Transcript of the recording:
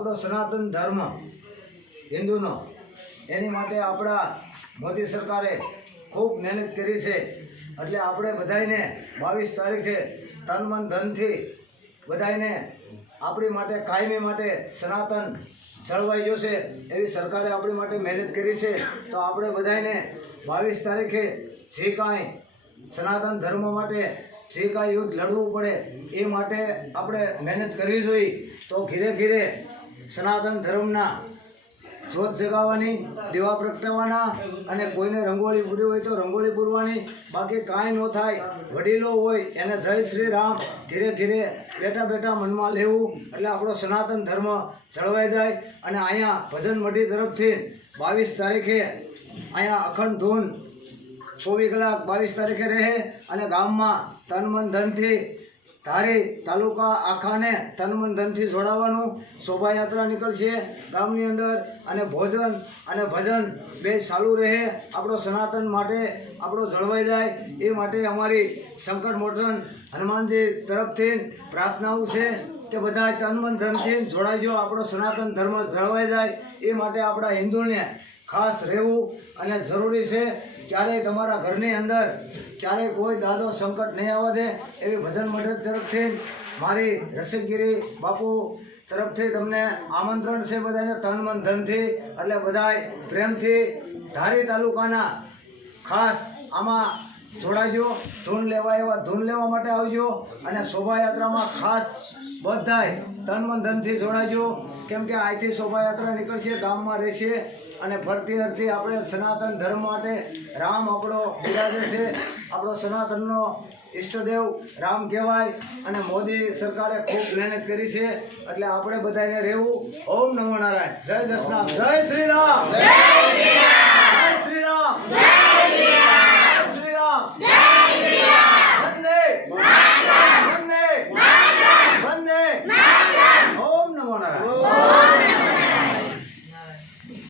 આપણો સનાતન ધર્મ હિન્દુનો એની માટે આપણા મોદી સરકારે ખૂબ મહેનત કરી છે. એટલે આપણે બધાને 22 તારીખે તન મન ધનથી બધાને આપણી માટે કાયમી માટે સનાતન જળવાઈ જશે એવી સરકારે આપણી માટે મહેનત કરી છે. તો આપણે બધાને 22 તારીખે જે કાંઈ સનાતન ધર્મ માટે જે કાંઈ યુદ્ધ લડવું પડે એ માટે આપણે મહેનત કરવી જોઈએ. તો ઘીરે ઘીરે સનાતન ધર્મના જ્યોત જગાવવાની, દીવા પ્રગટાવવાના અને કોઈને રંગોળી પૂરી હોય તો રંગોળી પૂરવાની. બાકી કાંઈ ન થાય, વડીલો હોય એને જય શ્રી રામ ધીરે ધીરે બેઠા બેઠા મનમાં લેવું એટલે આપણો સનાતન ધર્મ જળવાઈ જાય. અને અહીંયા ભજન મઢી તરફથી 22 તારીખે અહીંયા અખંડ ધૂન 24 કલાક 22 તારીખે રહે અને ગામમાં તન મન ધનથી ધારી તાલુકા આખાને તન મન ધનથી જોડાવાનું. શોભાયાત્રા નીકળશે ગામની અંદર અને ભોજન અને ભજન બે ચાલુ રહે. આપણો સનાતન માટે આપણો જળવાઈ જાય એ માટે અમારી સંકટ મોચન હનુમાનજી તરફથી પ્રાર્થનાઓ છે કે બધા તન મન ધનથી જોડાઈજો, આપણો સનાતન ધર્મ જળવાઈ જાય એ માટે આપણા હિન્દુને ખાસ રહેવું અને જરૂરી છે. ક્યારેય તમારા ઘરની અંદર ક્યારેય કોઈ દાદો સંકટ નહીં આવવા દે એવી ભજન મંડળ તરફથી મારી રસિકગીરી બાપુ તરફથી તમને આમંત્રણ છે બધાને તન મન ધનથી. એટલે બધાય પ્રેમથી ધારી તાલુકાના ખાસ આમાં જોડાજો. ધૂન લેવા એવા ધૂન લેવા માટે આવજો અને શોભાયાત્રામાં ખાસ બધાય તન મન ધનથી જોડાજો. કેમ કે અહીંથી શોભાયાત્રા નીકળશે, ગામમાં રહેશે અને ફરતી ફરતી આપણે સનાતન ધર્મ માટે રામ આપણો બિરાજે છે. આપણો સનાતનનો ઈષ્ટદેવ રામ કહેવાય અને મોદી સરકારે ખૂબ મહેનત કરી છે. એટલે આપણે બધાને રહેવું. ઓમ નમો નારાયણ. જય દશનામ. જય શ્રી રામ.